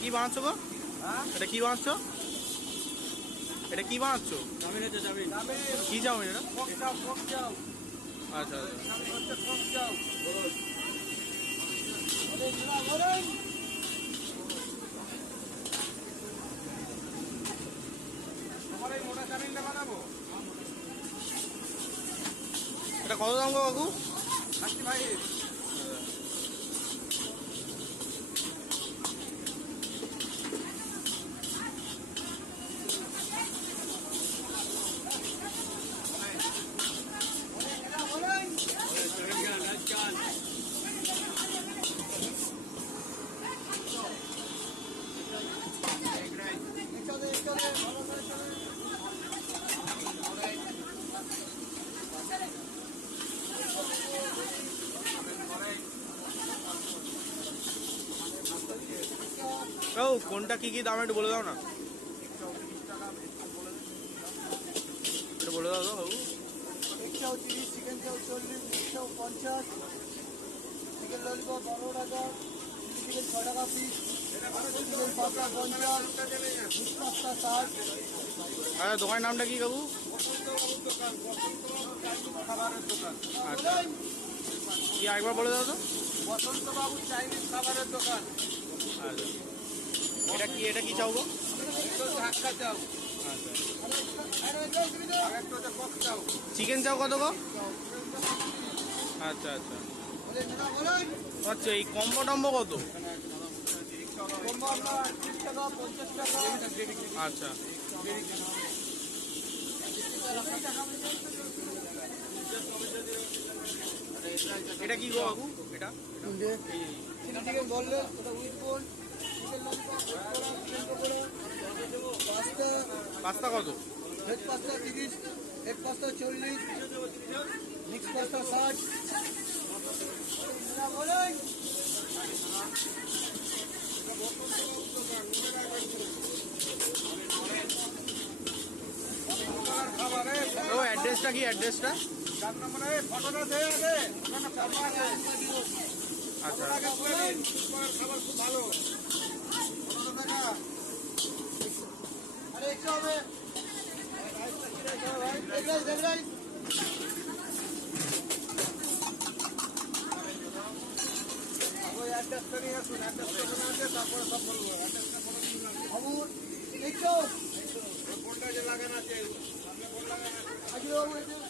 কি বানাচ্ছো গো? এটা কি বানাচ্ছো? এটা কি বানাচ্ছো? কি চাউমিন এটা? আচ্ছা আচ্ছা। এটা কত দাম গো কাকু? ভাই ও কোনটা কি কি দাম একটু বলে দাও না, একটু বলে দাও তো বাবু। 130, চিকেন চাউ 40, 150, চিকেন ললিপপ 12 টাকা, চিকেন 6 টাকা piece, chicken pasta 50, mix pasta 60। আচ্ছা দোকানের নামটা কি কাকু? খাবারের দোকান। আচ্ছা কি একবার বলে দাও তো। বসন্ত বাবু চাইনিজ খাবারের দোকান। আচ্ছা এটা কি চাও গো? ধাক্কা চাউ, আচ্ছা চিকেন চাও কত গো? আচ্ছা আচ্ছা আচ্ছা এই কম্বো টম্বো কত? আপনার 30 টাকা 50 টাকা। আচ্ছা এটা কি গো কাকু? এটা চিলি চিকেন বললেন ওটা with bone, chicken lollipop, pasta pasta কত? Veg pasta 30, egg pasta 40, mix pasta 60। বলেন ও অ্যাড্রেসটা কি? অ্যাড্রেসটা? 4 নম্বরে ফটোটা দেয় আছে, ওখানে ফটো আছে। আচ্ছা খাবার খুব ভালো। 15 টাকা। আরে 100 হবে। দেখ রাইস। ওই অ্যাড্রেসটা নিয়ে আসুন, অ্যাড্রেসটা শোনা আছে, তারপরে সব বলবো। অ্যাড্রেসটা ফটো তুলে রাখুন। বাবুর 100 কোনটা যে লাগানো আছে সামনে কোন লাগানো আছে?